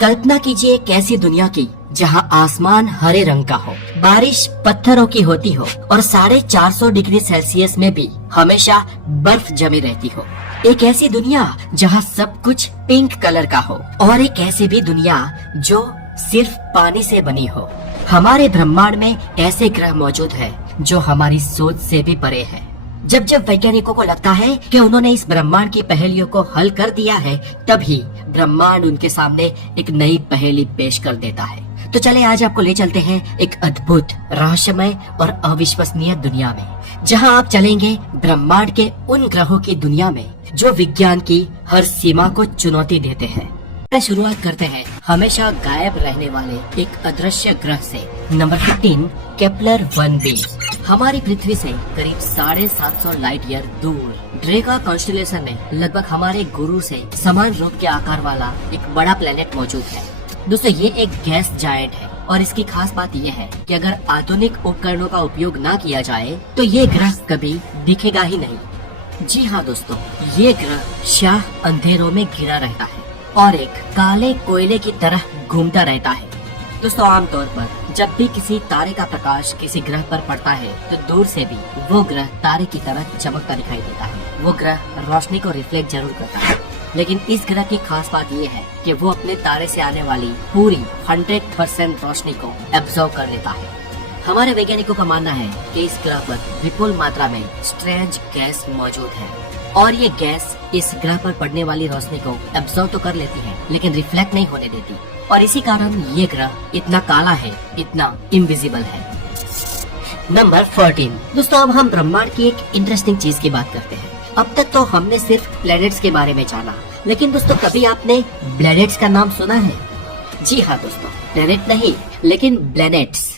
कल्पना कीजिए एक ऐसी दुनिया की जहां आसमान हरे रंग का हो, बारिश पत्थरों की होती हो और 450 डिग्री सेल्सियस में भी हमेशा बर्फ जमी रहती हो। एक ऐसी दुनिया जहां सब कुछ पिंक कलर का हो और एक ऐसी भी दुनिया जो सिर्फ पानी से बनी हो। हमारे ब्रह्मांड में ऐसे ग्रह मौजूद है जो हमारी सोच से भी परे है। जब जब वैज्ञानिकों को लगता है कि उन्होंने इस ब्रह्मांड की पहेलियों को हल कर दिया है, तभी ब्रह्मांड उनके सामने एक नई पहेली पेश कर देता है। तो चले आज आपको ले चलते हैं एक अद्भुत, रहस्यमय और अविश्वसनीय दुनिया में, जहां आप चलेंगे ब्रह्मांड के उन ग्रहों की दुनिया में जो विज्ञान की हर सीमा को चुनौती देते हैं। शुरुआत करते हैं हमेशा गायब रहने वाले एक अदृश्य ग्रह से। नंबर 15 केपलर 1b हमारी पृथ्वी से करीब 750 लाइट ईयर दूर ड्रेका कॉन्स्टेलेशन में लगभग हमारे गुरु से समान रूप के आकार वाला एक बड़ा प्लेनेट मौजूद है। दोस्तों, ये एक गैस जायंट है और इसकी खास बात यह है कि अगर आधुनिक उपकरणों का उपयोग न किया जाए तो ये ग्रह कभी दिखेगा ही नहीं। जी हाँ दोस्तों, ये ग्रह शाह अंधेरों में घिरा रहता है और एक काले कोयले की तरह घूमता रहता है। दोस्तों, आमतौर पर जब भी किसी तारे का प्रकाश किसी ग्रह पर पड़ता है तो दूर से भी वो ग्रह तारे की तरह चमकता दिखाई देता है। वो ग्रह रोशनी को रिफ्लेक्ट जरूर करता है, लेकिन इस ग्रह की खास बात ये है कि वो अपने तारे से आने वाली पूरी 100% रोशनी को एब्जॉर्ब कर लेता है। हमारे वैज्ञानिकों का मानना है कि इस ग्रह पर विपुल मात्रा में स्ट्रेंज गैस मौजूद है और ये गैस इस ग्रह पर पड़ने वाली रोशनी को एब्जॉर्ब तो कर लेती है, लेकिन रिफ्लेक्ट नहीं होने देती और इसी कारण ये ग्रह इतना काला है, इतना इनविजिबल है। नंबर 14 दोस्तों, अब हम ब्रह्मांड की एक इंटरेस्टिंग चीज की बात करते हैं। अब तक तो हमने सिर्फ प्लैनेट्स के बारे में जाना, लेकिन दोस्तों कभी आपने प्लैनेट्स का नाम सुना है? जी हाँ दोस्तों, प्लैनेट नहीं लेकिन प्लैनेट्स।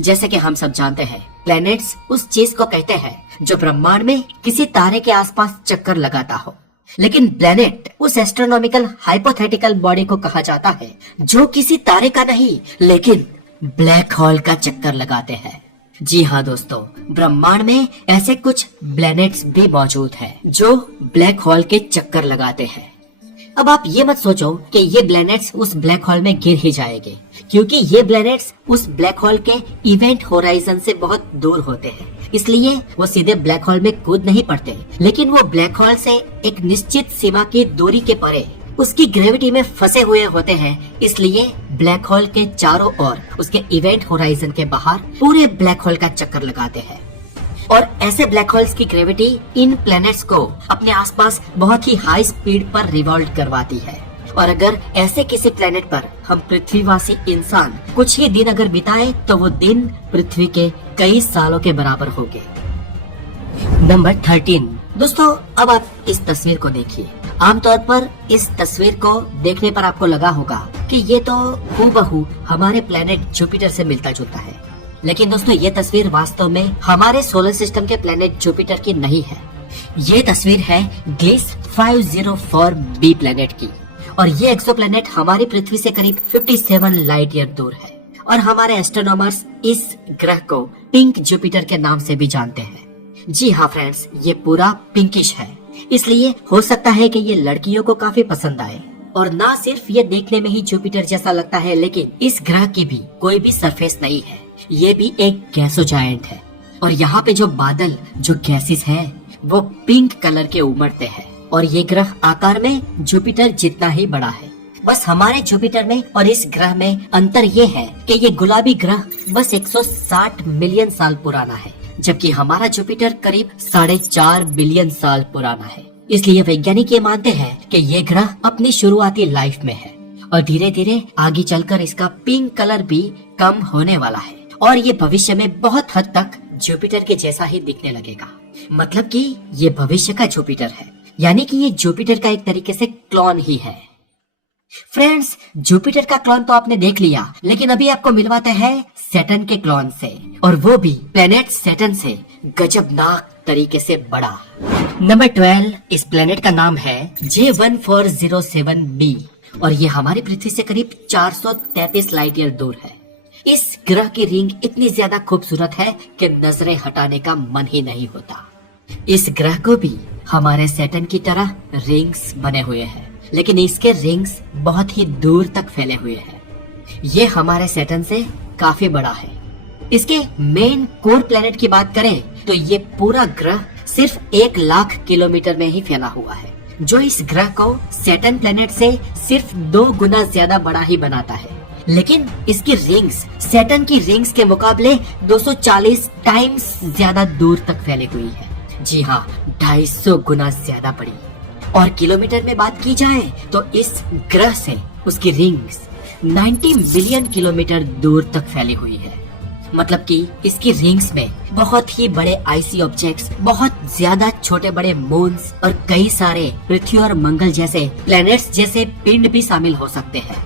जैसे कि हम सब जानते हैं, प्लैनेट्स उस चीज को कहते हैं जो ब्रह्मांड में किसी तारे के आसपास चक्कर लगाता हो, लेकिन प्लैनेट उस एस्ट्रोनॉमिकल हाइपोथेटिकल बॉडी को कहा जाता है जो किसी तारे का नहीं लेकिन ब्लैक होल का चक्कर लगाते हैं। जी हाँ दोस्तों, ब्रह्मांड में ऐसे कुछ प्लैनेट्स भी मौजूद हैं जो ब्लैक होल के चक्कर लगाते हैं। अब आप ये मत सोचो कि ये प्लैनेट्स उस ब्लैक होल में गिर ही जाएंगे, क्योंकि ये प्लैनेट्स उस ब्लैक होल के इवेंट होराइजन से बहुत दूर होते हैं, इसलिए वो सीधे ब्लैक होल में कूद नहीं पड़ते, लेकिन वो ब्लैक होल से एक निश्चित सीमा की दूरी के परे उसकी ग्रेविटी में फंसे हुए होते हैं। इसलिए ब्लैक होल के चारों ओर उसके इवेंट होराइजन के बाहर पूरे ब्लैक होल का चक्कर लगाते हैं और ऐसे ब्लैक होल्स की ग्रेविटी इन प्लैनेट्स को अपने आसपास बहुत ही हाई स्पीड पर रिवॉल्व करवाती है। और अगर ऐसे किसी प्लेनेट पर हम पृथ्वीवासी इंसान कुछ ही दिन अगर बिताए तो वो दिन पृथ्वी के कई सालों के बराबर होंगे। नंबर 13 दोस्तों, अब आप इस तस्वीर को देखिए। आमतौर पर इस तस्वीर को देखने पर आपको लगा होगा कि ये तो हूबहू हमारे प्लेनेट जुपिटर से मिलता जुलता है, लेकिन दोस्तों ये तस्वीर वास्तव में हमारे सोलर सिस्टम के प्लेनेट जुपिटर की नहीं है। ये तस्वीर है ग्लिस 504b प्लेनेट की और ये एक्सोप्लैनेट हमारी पृथ्वी से करीब 57 लाइट ईयर दूर है और हमारे एस्ट्रोनॉमर्स इस ग्रह को पिंक जुपिटर के नाम से भी जानते हैं। जी हाँ फ्रेंड्स, ये पूरा पिंकिश है, इसलिए हो सकता है कि ये लड़कियों को काफी पसंद आए। और ना सिर्फ ये देखने में ही जुपिटर जैसा लगता है, लेकिन इस ग्रह की भी कोई भी सरफेस नहीं है, ये भी एक गैसो जायंट है और यहाँ पे जो बादल, जो गैसेस हैं, वो पिंक कलर के उमड़ते हैं और ये ग्रह आकार में जुपिटर जितना ही बड़ा है। बस हमारे जुपिटर में और इस ग्रह में अंतर ये है कि ये गुलाबी ग्रह बस 160 मिलियन साल पुराना है, जबकि हमारा जुपिटर करीब 4.5 बिलियन साल पुराना है। इसलिए वैज्ञानिक ये मानते हैं कि ये ग्रह अपनी शुरुआती लाइफ में है और धीरे धीरे आगे चलकर इसका पिंक कलर भी कम होने वाला है और ये भविष्य में बहुत हद तक जुपिटर के जैसा ही दिखने लगेगा। मतलब कि ये भविष्य का जुपिटर है, यानी कि ये जुपिटर का एक तरीके से क्लोन ही है। फ्रेंड्स, जुपिटर का क्लोन तो आपने देख लिया, लेकिन अभी आपको मिलवाते हैं सैटर्न के क्लोन से, और वो भी प्लेनेट सैटर्न से गजबनाक तरीके से बड़ा। नंबर 12 इस प्लेनेट का नाम है J1407b और ये हमारी पृथ्वी से करीब 433 लाइट ईयर दूर है। इस ग्रह की रिंग इतनी ज्यादा खूबसूरत है कि नजरें हटाने का मन ही नहीं होता। इस ग्रह को भी हमारे सैटर्न की तरह रिंग्स बने हुए हैं, लेकिन इसके रिंग्स बहुत ही दूर तक फैले हुए हैं। ये हमारे सैटर्न से काफी बड़ा है। इसके मेन कोर प्लेनेट की बात करें तो ये पूरा ग्रह सिर्फ 1 लाख किलोमीटर में ही फैला हुआ है, जो इस ग्रह को सैटर्न प्लेनेट से सिर्फ 2 गुना ज्यादा बड़ा ही बनाता है। लेकिन इसकी रिंग्स सैटर्न की रिंग्स के मुकाबले 240 टाइम्स ज्यादा दूर तक फैली हुई है। जी हाँ, 250 गुना ज्यादा बड़ी। और किलोमीटर में बात की जाए तो इस ग्रह से उसकी रिंग्स 90 बिलियन किलोमीटर दूर तक फैली हुई है। मतलब कि इसकी रिंग्स में बहुत ही बड़े आइसी ऑब्जेक्ट्स, बहुत ज्यादा छोटे बड़े मून्स और कई सारे पृथ्वी और मंगल जैसे प्लैनेट्स जैसे पिंड भी शामिल हो सकते हैं।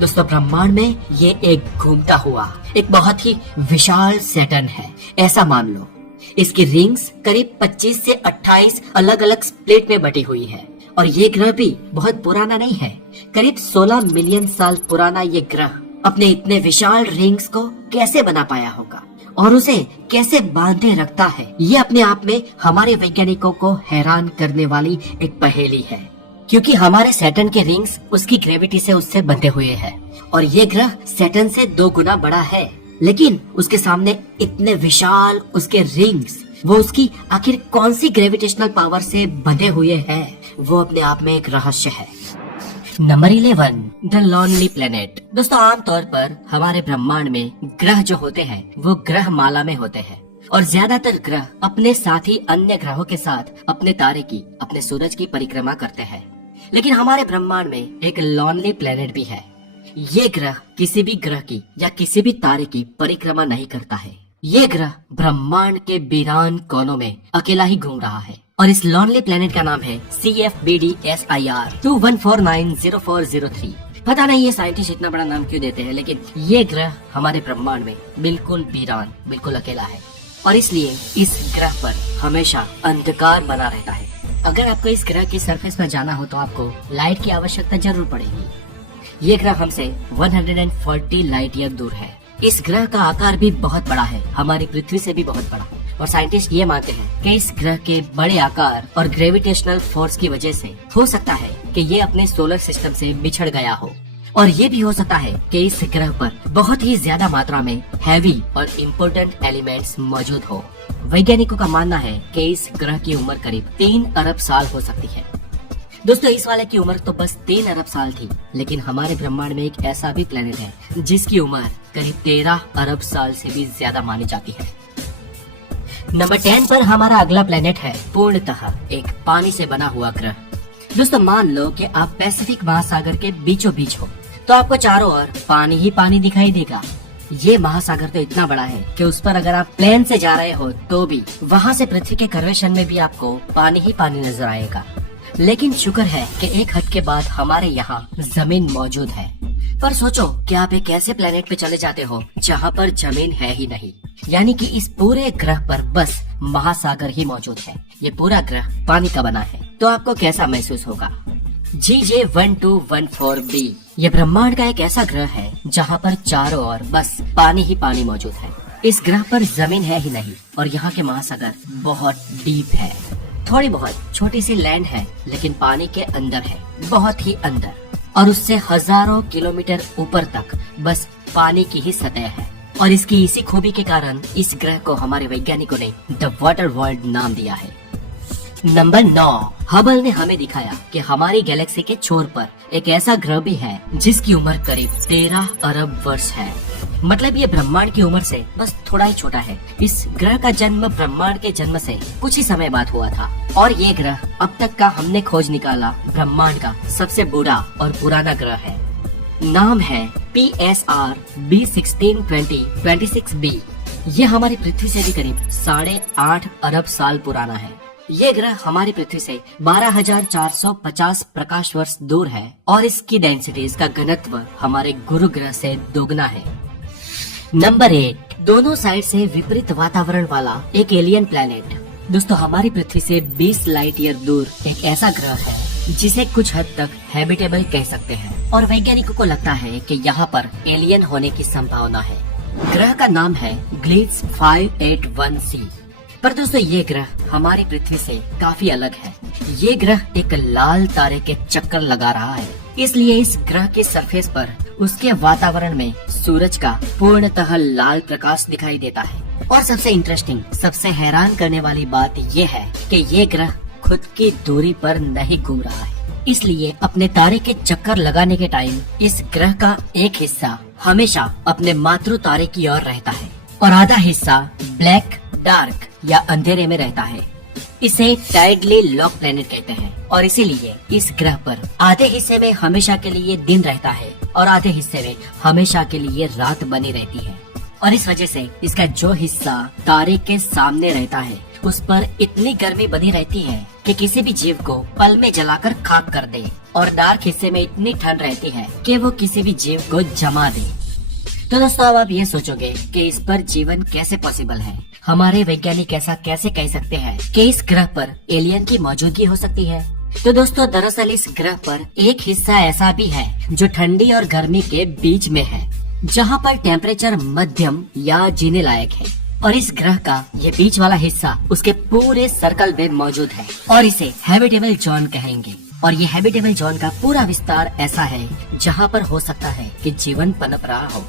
दोस्तों, ब्रह्मांड में ये एक घूमता हुआ एक बहुत ही विशाल सैटर्न है, ऐसा मान लो। इसकी रिंग्स करीब 25 से 28 अलग अलग स्प्लिट में बटी हुई है। और ये ग्रह भी बहुत पुराना नहीं है, करीब 16 मिलियन साल पुराना ये ग्रह अपने इतने विशाल रिंग्स को कैसे बना पाया होगा और उसे कैसे बांधे रखता है, ये अपने आप में हमारे वैज्ञानिकों को हैरान करने वाली एक पहेली है। क्योंकि हमारे सैटर्न के रिंग्स उसकी ग्रेविटी से उससे बंधे हुए हैं और ये ग्रह सैटर्न से 2 गुना बड़ा है, लेकिन उसके सामने इतने विशाल उसके रिंग्स, वो उसकी आखिर कौन सी ग्रेविटेशनल पावर से बंधे हुए हैं, वो अपने आप में एक रहस्य है। Number 11, the lonely planet. दोस्तों, आमतौर पर हमारे ब्रह्मांड में ग्रह जो होते हैं वो ग्रह माला में होते हैं और ज्यादातर ग्रह अपने साथ ही अन्य ग्रहों के साथ अपने तारे की, अपने सूरज की परिक्रमा करते हैं। लेकिन हमारे ब्रह्मांड में एक लॉनली प्लेनेट भी है। ये ग्रह किसी भी ग्रह की या किसी भी तारे की परिक्रमा नहीं करता है। ये ग्रह ब्रह्मांड के वीरान कोनों में अकेला ही घूम रहा है और इस लॉनली प्लेनेट का नाम है CFBD SIR 21490403। पता नहीं ये साइंटिस्ट इतना बड़ा नाम क्यों देते हैं, लेकिन ये ग्रह हमारे ब्रह्मांड में बिल्कुल वीरान, बिल्कुल अकेला है और इसलिए इस ग्रह पर हमेशा अंधकार बना रहता है। अगर आपको इस ग्रह की सरफेस पर जाना हो तो आपको लाइट की आवश्यकता जरूर पड़ेगी। ये ग्रह हमसे 140 लाइट ईयर दूर है। इस ग्रह का आकार भी बहुत बड़ा है, हमारी पृथ्वी से भी बहुत बड़ा। और साइंटिस्ट ये मानते हैं कि इस ग्रह के बड़े आकार और ग्रेविटेशनल फोर्स की वजह से हो सकता है कि ये अपने सोलर सिस्टम से बिछड़ गया हो। और ये भी हो सकता है कि इस ग्रह पर बहुत ही ज्यादा मात्रा में हैवी और इम्पोर्टेंट एलिमेंट्स मौजूद हो। वैज्ञानिकों का मानना है कि इस ग्रह की उम्र करीब 3 अरब साल हो सकती है। दोस्तों, इस वाले की उम्र तो बस 3 अरब साल थी, लेकिन हमारे ब्रह्मांड में एक ऐसा भी प्लेनेट है जिसकी उम्र करीब 13 अरब साल से भी ज्यादा मानी जाती है। नंबर 10 पर हमारा अगला प्लेनेट है पूर्णतः एक पानी से बना हुआ ग्रह। दोस्तों, मान लो कि आप पैसिफिक महासागर के बीचों बीच हो तो आपको चारों ओर पानी ही पानी दिखाई देगा। ये महासागर तो इतना बड़ा है कि उस पर अगर आप प्लेन से जा रहे हो तो भी वहाँ से पृथ्वी के कर्वेशन में भी आपको पानी ही पानी नजर आएगा। लेकिन शुक्र है कि एक हद के बाद हमारे यहाँ जमीन मौजूद है। पर सोचो कि आप एक ऐसे प्लेनेट पे चले जाते हो जहाँ पर जमीन है ही नहीं, यानी कि इस पूरे ग्रह पर बस महासागर ही मौजूद है। ये पूरा ग्रह पानी का बना है, तो आपको कैसा महसूस होगा? GJ1214b ये ब्रह्मांड का एक ऐसा ग्रह है जहाँ पर चारों ओर बस पानी ही पानी मौजूद है। इस ग्रह पर जमीन है ही नहीं और यहाँ के महासागर बहुत डीप है। थोड़ी बहुत छोटी सी लैंड है, लेकिन पानी के अंदर है, बहुत ही अंदर, और उससे हजारों किलोमीटर ऊपर तक बस पानी की ही सतह है। और इसकी इसी खूबी के कारण इस ग्रह को हमारे वैज्ञानिकों ने द वाटर वर्ल्ड नाम दिया है। नंबर 9, हबल ने हमें दिखाया कि हमारी गैलेक्सी के छोर पर एक ऐसा ग्रह भी है जिसकी उम्र करीब 13 अरब वर्ष है। मतलब ये ब्रह्मांड की उम्र से बस थोड़ा ही छोटा है। इस ग्रह का जन्म ब्रह्मांड के जन्म से कुछ ही समय बाद हुआ था और ये ग्रह अब तक का हमने खोज निकाला ब्रह्मांड का सबसे बूढ़ा और पुराना ग्रह है। नाम है PSR B162026b। ये हमारी पृथ्वी से भी करीब 8.5 अरब साल पुराना है। ये ग्रह हमारी पृथ्वी से 12,450 प्रकाश वर्ष दूर है और इसकी डेंसिटी, इसका घनत्व हमारे गुरु ग्रह से दोगुना है। नंबर 8, दोनों साइड से विपरीत वातावरण वाला एक एलियन प्लेनेट। दोस्तों, हमारी पृथ्वी से 20 लाइट ईयर दूर एक ऐसा ग्रह है जिसे कुछ हद तक हैबिटेबल कह सकते हैं और वैज्ञानिकों को लगता है कि यहाँ पर एलियन होने की संभावना है। ग्रह का नाम है ग्लिट्स 581c। पर दोस्तों ये ग्रह हमारी पृथ्वी से काफी अलग है। ये ग्रह एक लाल तारे के चक्कर लगा रहा है, इसलिए इस ग्रह के सरफेस पर उसके वातावरण में सूरज का पूर्णतः लाल प्रकाश दिखाई देता है। और सबसे इंटरेस्टिंग, सबसे हैरान करने वाली बात ये है कि ये ग्रह खुद की दूरी पर नहीं घूम रहा है, इसलिए अपने तारे के चक्कर लगाने के टाइम इस ग्रह का एक हिस्सा हमेशा अपने मातृ तारे की ओर रहता है और आधा हिस्सा ब्लैक डार्क या अंधेरे में रहता है। इसे टाइडली लॉक प्लेनेट कहते हैं और इसीलिए इस ग्रह पर आधे हिस्से में हमेशा के लिए दिन रहता है और आधे हिस्से में हमेशा के लिए रात बनी रहती है। और इस वजह से इसका जो हिस्सा तारे के सामने रहता है उस पर इतनी गर्मी बनी रहती है कि किसी भी जीव को पल में जलाकर खाक कर दे, और डार्क हिस्से में इतनी ठंड रहती है कि वो किसी भी जीव को जमा दे। तो दोस्तों अब आप ये सोचोगे कि इस पर जीवन कैसे पॉसिबल है। हमारे वैज्ञानिक ऐसा कैसे कह सकते हैं कि इस ग्रह पर एलियन की मौजूदगी हो सकती है। तो दोस्तों दरअसल इस ग्रह पर एक हिस्सा ऐसा भी है जो ठंडी और गर्मी के बीच में है, जहाँ पर टेम्परेचर मध्यम या जीने लायक है। और इस ग्रह का ये बीच वाला हिस्सा उसके पूरे सर्कल में मौजूद है और इसे हैबिटेबल जोन कहेंगे। और ये हैबिटेबल जोन का पूरा विस्तार ऐसा है जहाँ पर हो सकता है कि जीवन पनप रहा हो।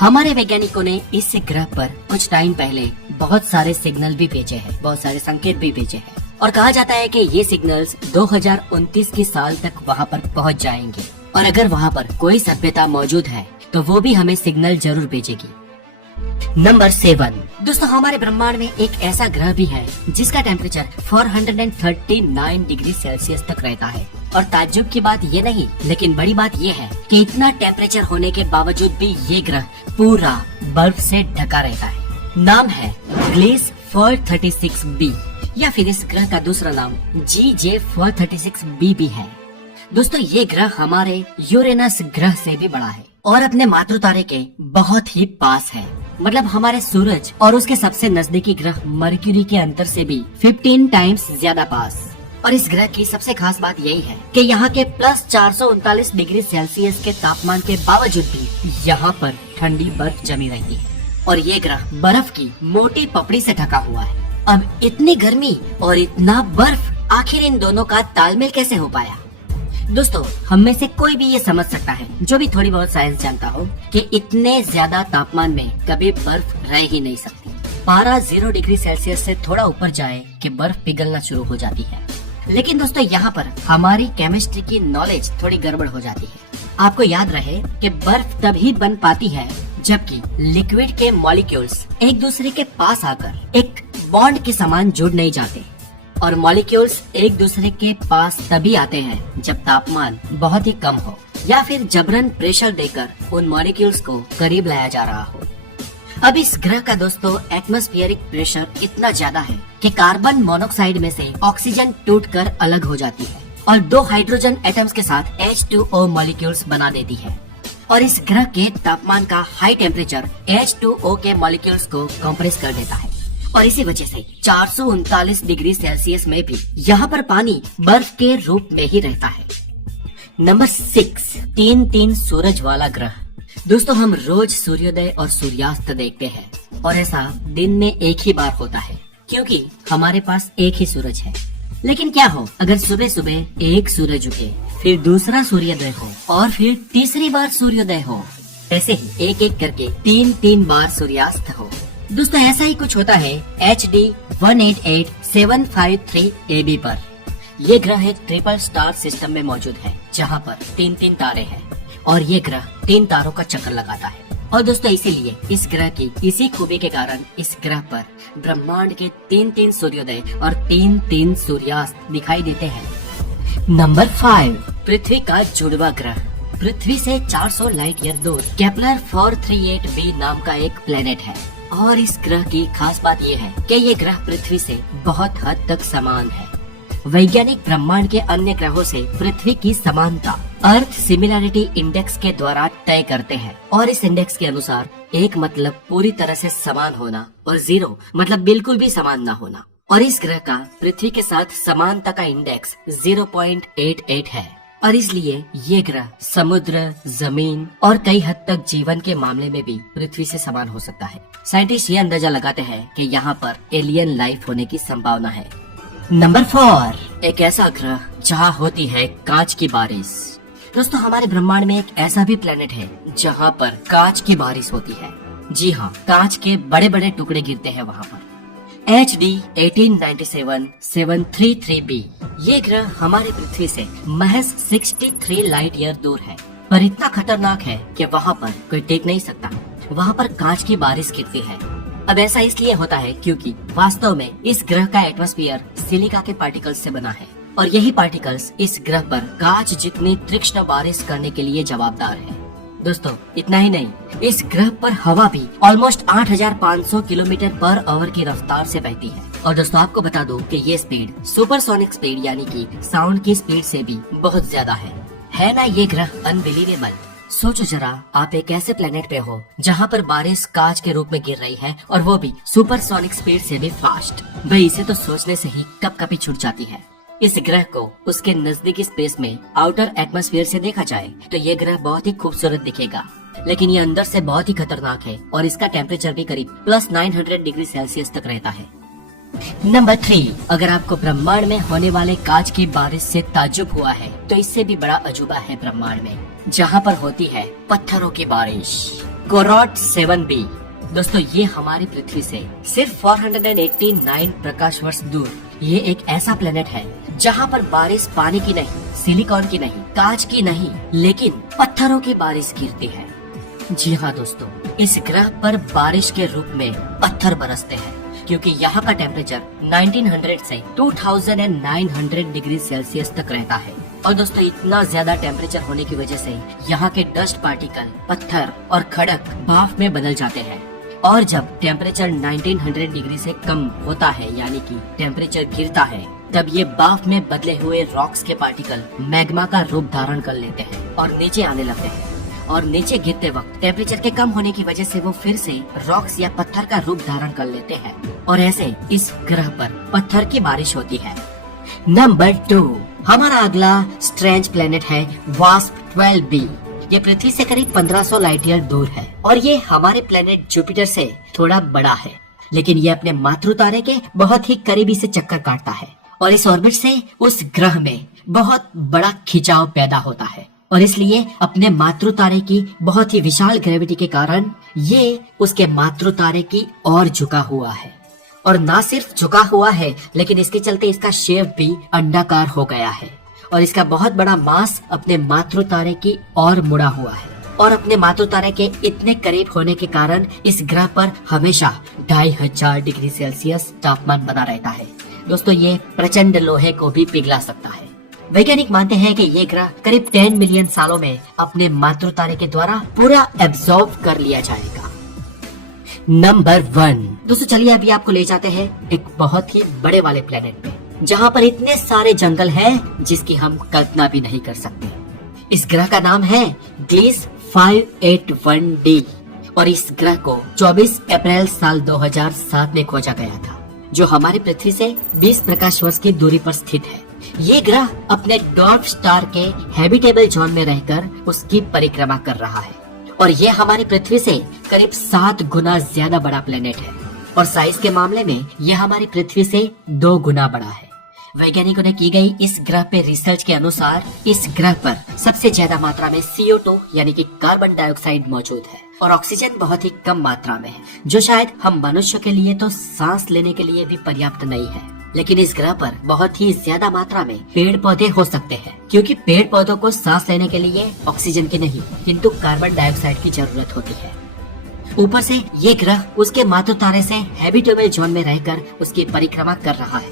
हमारे वैज्ञानिकों ने इस ग्रह पर कुछ टाइम पहले बहुत सारे सिग्नल भी भेजे हैं, बहुत सारे संकेत भी भेजे हैं और कहा जाता है कि ये सिग्नल्स 2029 की साल तक वहाँ पर पहुँच जाएंगे। और अगर वहाँ पर कोई सभ्यता मौजूद है तो वो भी हमें सिग्नल जरूर भेजेगी। नंबर 7 दोस्तों, हमारे ब्रह्मांड में एक ऐसा ग्रह भी है जिसका टेम्परेचर 439 डिग्री सेल्सियस तक रहता है। और ताज्जुब की बात ये नहीं, लेकिन बड़ी बात ये है कि इतना टेम्परेचर होने के बावजूद भी ये ग्रह पूरा बर्फ से ढका रहता है। नाम है ग्लेस 436b या फिर इस ग्रह का दूसरा नाम GJ 436b भी है। दोस्तों ये ग्रह हमारे यूरेनस ग्रह से भी बड़ा है और अपने मातृ तारे के बहुत ही पास है। मतलब हमारे सूरज और उसके सबसे नजदीकी ग्रह मरक्यूरी के अंतर से भी 15 टाइम्स ज्यादा पास। और इस ग्रह की सबसे खास बात यही है कि यहाँ के प्लस 439 डिग्री सेल्सियस के तापमान के बावजूद भी यहाँ पर ठंडी बर्फ जमी रहती है और ये ग्रह बर्फ की मोटी पपड़ी से ढका हुआ है। अब इतनी गर्मी और इतना बर्फ, आखिर इन दोनों का तालमेल कैसे हो पाया? दोस्तों हम में से कोई भी ये समझ सकता है, जो भी थोड़ी बहुत साइंस जानता हो, कि इतने ज्यादा तापमान में कभी बर्फ रह ही नहीं सकती। पारा 0 डिग्री सेल्सियस से थोड़ा ऊपर जाए कि बर्फ पिघलना शुरू हो जाती है। लेकिन दोस्तों यहाँ पर हमारी केमिस्ट्री की नॉलेज थोड़ी गड़बड़ हो जाती है। आपको याद रहे कि बर्फ तभी बन पाती है जबकि लिक्विड के मॉलिक्यूल्स एक दूसरे के पास आकर एक बॉन्ड के समान जुड़ नहीं जाते। और मॉलिक्यूल्स एक दूसरे के पास तभी आते हैं जब तापमान बहुत ही कम हो या फिर जबरन प्रेशर देकर उन मॉलिक्यूल्स को करीब लाया जा रहा हो। अब इस ग्रह का दोस्तों एटमॉस्फेरिक प्रेशर इतना ज्यादा है कि कार्बन मोनोक्साइड में से ऑक्सीजन टूटकर अलग हो जाती है और 2 हाइड्रोजन एटम्स के साथ H2O मॉलिक्यूल्स बना देती है। और इस ग्रह के तापमान का हाई टेम्परेचर H2O के मॉलिक्यूल्स को कंप्रेस कर देता है और इसी वजह से 439 डिग्री सेल्सियस में भी यहाँ पर पानी बर्फ के रूप में ही रहता है। नंबर 6 तीन सूरज वाला ग्रह। दोस्तों हम रोज सूर्योदय और सूर्यास्त देखते हैं और ऐसा दिन में एक ही बार होता है क्योंकि हमारे पास एक ही सूरज है। लेकिन क्या हो अगर सुबह सुबह एक सूरज उगे, फिर दूसरा सूर्योदय हो और फिर तीसरी बार सूर्योदय हो, ऐसे ही एक एक करके 3 बार सूर्यास्त हो। दोस्तों ऐसा ही कुछ होता है HD 188753 AB पर। ये ग्रह एक ट्रिपल स्टार सिस्टम में मौजूद है जहाँ पर 3 तारे हैं और ये ग्रह 3 तारों का चक्कर लगाता है। और दोस्तों इसीलिए इस ग्रह की इसी खूबी के कारण इस ग्रह पर ब्रह्मांड के 3 सूर्योदय और 3 सूर्यास्त दिखाई देते हैं। नंबर 5 पृथ्वी का जुड़वा ग्रह। पृथ्वी से 400 लाइट ईयर दूर केपलर 438b नाम का एक प्लेनेट है और इस ग्रह की खास बात ये है कि ये ग्रह पृथ्वी से बहुत हद तक समान है। वैज्ञानिक ब्रह्मांड के अन्य ग्रहों से पृथ्वी की समानता अर्थ सिमिलैरिटी इंडेक्स के द्वारा तय करते हैं और इस इंडेक्स के अनुसार 1 मतलब पूरी तरह से समान होना और 0 मतलब बिल्कुल भी समान न होना। और इस ग्रह का पृथ्वी के साथ समानता का इंडेक्स 0.88 है और इसलिए ये ग्रह समुद्र, जमीन और कई हद तक जीवन के मामले में भी पृथ्वी से समान हो सकता है। साइंटिस्ट ये अंदाजा लगाते हैं कि यहाँ पर एलियन लाइफ होने की संभावना है। नंबर 4, एक ऐसा ग्रह जहाँ होती है कांच की बारिश। दोस्तों, हमारे ब्रह्मांड में एक ऐसा भी प्लेनेट है जहाँ पर कांच की बारिश होती है। जी हाँ, कांच के बड़े बड़े टुकड़े गिरते हैं वहाँ पर। HD 1897-733b ये ग्रह हमारी पृथ्वी से महज 63 लाइट ईयर दूर है, पर इतना खतरनाक है कि वहाँ पर कोई टिक नहीं सकता। वहाँ पर कांच की बारिश गिरती है। अब ऐसा इसलिए होता है क्योंकि वास्तव में इस ग्रह का एटमॉस्फेयर सिलिका के पार्टिकल्स से बना है और यही पार्टिकल्स इस ग्रह पर कांच जितनी तीक्ष्ण बारिश करने के लिए जवाबदार है। दोस्तों, इतना ही नहीं, इस ग्रह पर हवा भी ऑलमोस्ट 8500 किलोमीटर पर आवर की रफ्तार से बहती है। और दोस्तों, आपको बता दूं कि ये स्पीड सुपरसोनिक स्पीड यानी कि साउंड की स्पीड से भी बहुत ज्यादा है ना ये ग्रह अनबिलीवेबल। सोचो जरा, आप एक ऐसे प्लेनेट पे हो जहाँ पर बारिश कांच के रूप में गिर रही है और वो भी सुपरसोनिक स्पीड से भी फास्ट। भाई, इसे तो सोचने से ही कपकपी छूट जाती है। इस ग्रह को उसके नजदीकी स्पेस में आउटर एटमॉस्फेयर से देखा जाए तो ये ग्रह बहुत ही खूबसूरत दिखेगा, लेकिन ये अंदर से बहुत ही खतरनाक है और इसका टेम्परेचर भी करीब +900 डिग्री सेल्सियस तक रहता है। नंबर 3, अगर आपको ब्रह्मांड में होने वाले कांच की बारिश से ताज्जुब हुआ है तो इससे भी बड़ा अजूबा है ब्रह्मांड में, जहाँ पर होती है पत्थरों की बारिश। कोरॉट 7b। दोस्तों, ये हमारी पृथ्वी से सिर्फ 489 प्रकाश वर्ष दूर ये एक ऐसा प्लेनेट है जहाँ पर बारिश पानी की नहीं, सिलिकॉन की नहीं, कांच की नहीं, लेकिन पत्थरों की बारिश गिरती है। जी हाँ दोस्तों, इस ग्रह पर बारिश के रूप में पत्थर बरसते हैं क्योंकि यहाँ का टेम्परेचर 1900 से 2900 डिग्री सेल्सियस तक रहता है। और दोस्तों, इतना ज्यादा टेम्परेचर होने की वजह से यहाँ के डस्ट पार्टिकल, पत्थर और खड़क भाप में बदल जाते हैं। और जब टेम्परेचर 1900 डिग्री से कम होता है यानी कि टेम्परेचर गिरता है, तब ये भाप में बदले हुए रॉक्स के पार्टिकल मैग्मा का रूप धारण कर लेते हैं और नीचे आने लगते हैं। और नीचे गिरते वक्त टेम्परेचर के कम होने की वजह से वो फिर से रॉक्स या पत्थर का रूप धारण कर लेते हैं और ऐसे इस ग्रह पर पत्थर की बारिश होती है। नंबर 2, हमारा अगला स्ट्रेंज प्लेनेट है वास्प 12b। ये पृथ्वी से करीब 1500 लाइट ईयर दूर है और ये हमारे प्लेनेट जुपिटर से थोड़ा बड़ा है, लेकिन ये अपने मातृ तारे के बहुत ही करीबी से चक्कर काटता है और इस ऑर्बिट से उस ग्रह में बहुत बड़ा खिंचाव पैदा होता है और इसलिए अपने मातृ तारे की बहुत ही विशाल ग्रेविटी के कारण ये उसके मातृ तारे की ओर झुका हुआ है। और ना सिर्फ झुका हुआ है, लेकिन इसके चलते इसका शेप भी अंडाकार हो गया है और इसका बहुत बड़ा मास अपने मातृ तारे की ओर मुड़ा हुआ है। और अपने मातृ तारे के इतने करीब होने के कारण इस ग्रह पर हमेशा 2500 डिग्री सेल्सियस तापमान बना रहता है। दोस्तों, ये प्रचंड लोहे को भी पिघला सकता है। वैज्ञानिक मानते हैं कि ये ग्रह करीब 10 मिलियन सालों में अपने मातृ तारे के द्वारा पूरा एब्जॉर्ब कर लिया जाएगा। नंबर 1, दोस्तों चलिए अभी आपको ले जाते हैं एक बहुत ही बड़े वाले प्लेनेट पे, जहाँ पर इतने सारे जंगल हैं जिसकी हम कल्पना भी नहीं कर सकते। इस ग्रह का नाम है ग्लीस 581d और इस ग्रह को 24 अप्रैल साल 2007 में खोजा गया था, जो हमारी पृथ्वी से 20 प्रकाश वर्ष की दूरी पर स्थित है। ये ग्रह अपने डॉर्फ स्टार के हैबिटेबल जोन में रहकर उसकी परिक्रमा कर रहा है और ये हमारी पृथ्वी से करीब 7 गुना ज्यादा बड़ा प्लेनेट है और साइज के मामले में यह हमारी पृथ्वी से 2 गुना बड़ा है। वैज्ञानिकों ने की गई इस ग्रह पे रिसर्च के अनुसार इस ग्रह पर सबसे ज्यादा मात्रा में CO2 यानी कि कार्बन डाइऑक्साइड मौजूद है और ऑक्सीजन बहुत ही कम मात्रा में है, जो शायद हम मनुष्य के लिए तो सांस लेने के लिए भी पर्याप्त नहीं है। लेकिन इस ग्रह पर बहुत ही ज्यादा मात्रा में पेड़ पौधे हो सकते हैं, क्योंकि पेड़ पौधों को सांस लेने के लिए ऑक्सीजन की नहीं किंतु कार्बन डाइऑक्साइड की जरूरत होती है। ऊपर से ये ग्रह उसके मातृ तारे से हैबिटेबल जोन में रहकर उसकी परिक्रमा कर रहा है,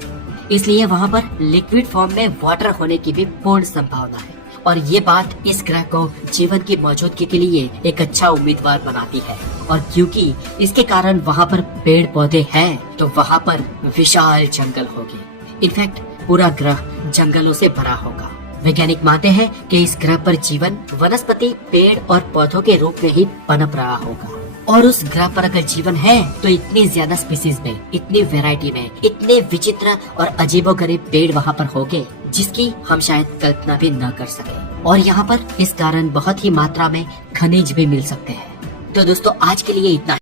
इसलिए वहाँ पर लिक्विड फॉर्म में वाटर होने की भी पूर्ण संभावना है और ये बात इस ग्रह को जीवन की मौजूदगी के लिए एक अच्छा उम्मीदवार बनाती है। और क्योंकि इसके कारण वहाँ पर पेड़ पौधे हैं तो वहाँ पर विशाल जंगल होंगे। इनफैक्ट पूरा ग्रह जंगलों से भरा होगा। वैज्ञानिक मानते हैं कि इस ग्रह पर जीवन वनस्पति, पेड़ और पौधों के रूप में ही पनप रहा होगा। और उस ग्रह पर अगर जीवन है तो इतनी ज्यादा स्पीसीज में, इतनी वैरायटी में, इतने विचित्र और अजीबोगरीब पेड़ वहाँ पर होंगे जिसकी हम शायद कल्पना भी न कर सके। और यहाँ पर इस कारण बहुत ही मात्रा में खनिज भी मिल सकते हैं। तो दोस्तों आज के लिए इतना।